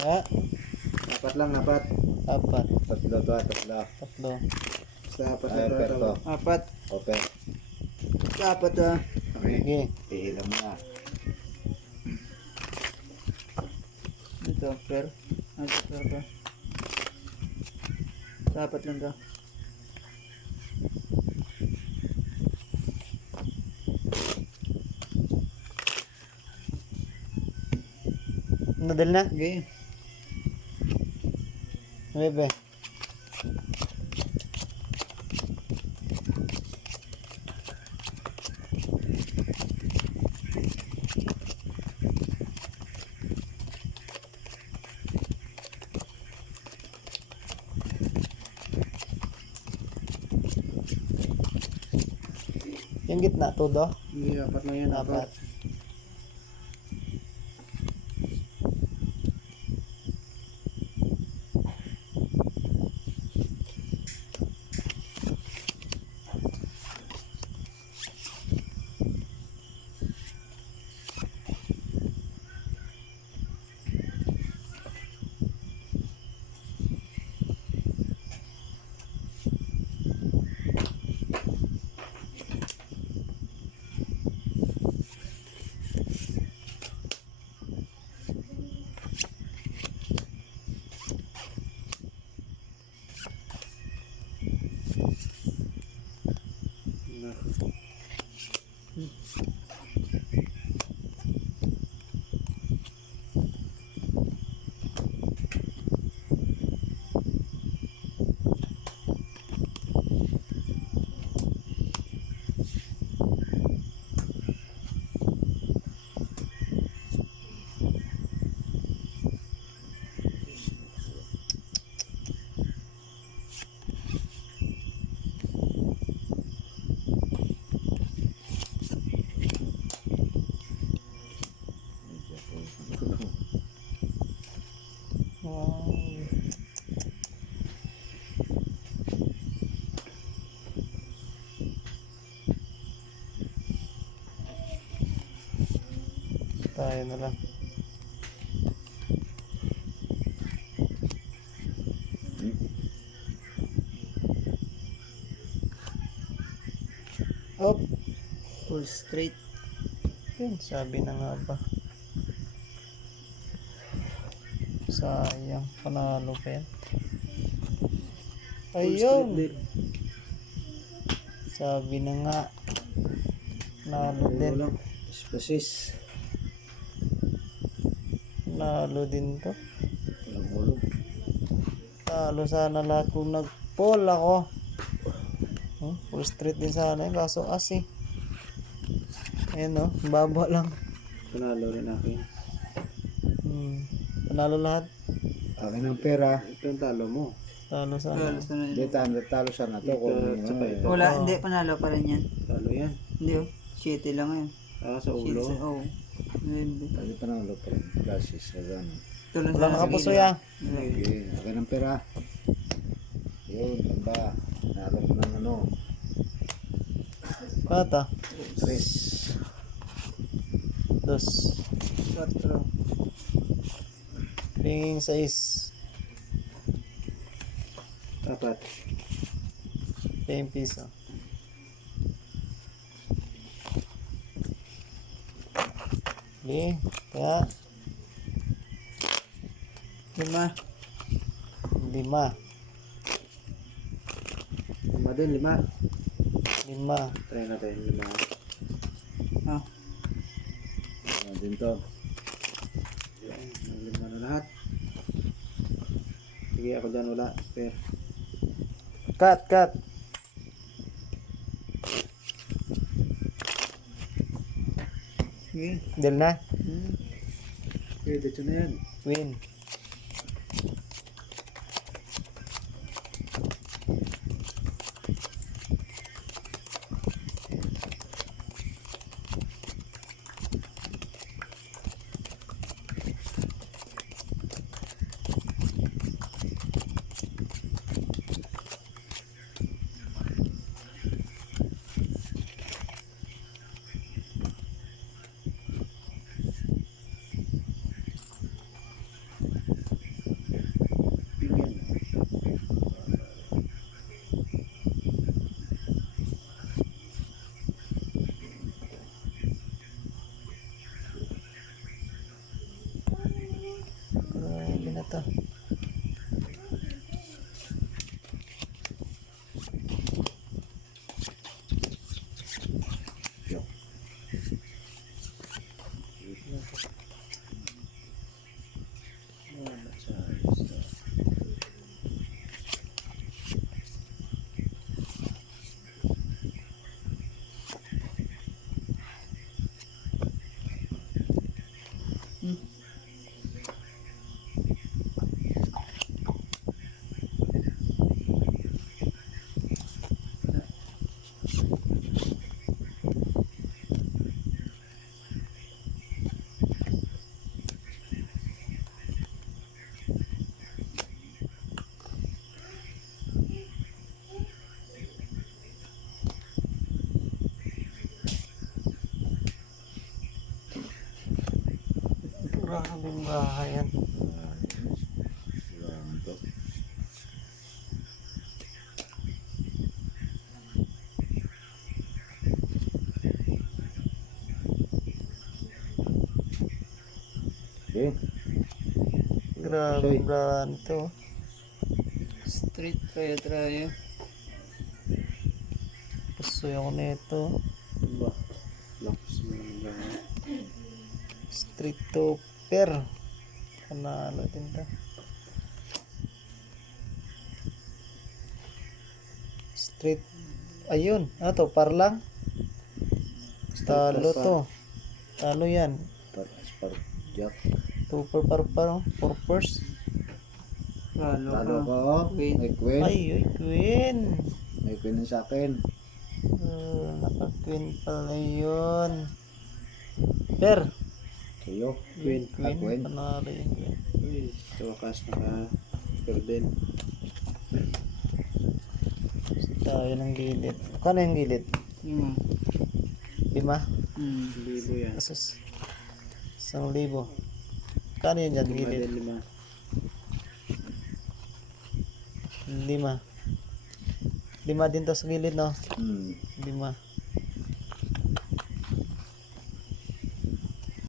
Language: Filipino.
Ya, Apat lang, apat. apat. Tatlo to, tatlo. Tatlo. Basta apat Ay, na perfecto. to. Apat. Open. Basta apat ah. Okay. Sige. Ihila mo na. Ito, per. Ito, per. Basta apat lang to. Nadal na? Okay. Bebe. Yung gitna, todo? Hindi, apat na yan. Apat. Apat. Wow. Tayo na lang. Up. Full straight. Yun, sabi na nga ba. Sayang, panalo pa yan. Full straight Ayun. din. Sabi na nga. Nalo din. Walang spaces. Nalo din to. Walang ulo. Talo sana lahat kung nag-pull ako. Full straight din sana yun. Kaso as eh. Ayan o. Baba lang. Panalo rin akin. Panalo lahat. Akin ang pera. Ito ang talo mo. Talo sana. Hindi, talo sana to. Kung Tsaka ito. Wala, hindi, panalo pa rin yan. Talo yan. Hindi oh, 7 lang ngayon. Sa ulo. Oo. Hindi. Pwede panalo pa rin. Classes. Ganun. Tulong Wala sa nakapuso ya. Okay. Akin ang pera. Yun, tanda. Narap ng ano. Kata. Tres. Dos. 4. Ringing 6. Apat. 10 piso. Okay. Kaya. 5. 5. 5 din, 5. 5. Try natin, 5. Ano din to. Yan, 5 na lahat. Sige, ako dyan wala. Fair. Cut, cut. Okay. Deal na. Okay, dito na yan. Win. dito. Grabing bahay yan. Yan to. Okay. Grabing bahay to. Street tayo. Pusoy ako nito. Ba? Lakas mo ng gano'n. Street topper. Panalo din to. Street. Ayun. Ano to? Parlang? Talo to. Talo yan. Spark jack. Topper parang. Purpose. Lalo Talo ka. ko. Queen. May queen. Ay, queen. May queen din sa akin. Naka-queen pala yun. Per. Sa'yo. Queen. Queen. Queen. Panalo yun. Queen. Uy, sa wakas naka-perden. Tayo ng gilid. Kano yung gilid? Yung 5? Libo yan. Asus. 1,000. Kano yun dyan Lima gilid? din, 5. 5. 5 din to sa gilid, no? Hmm. 5.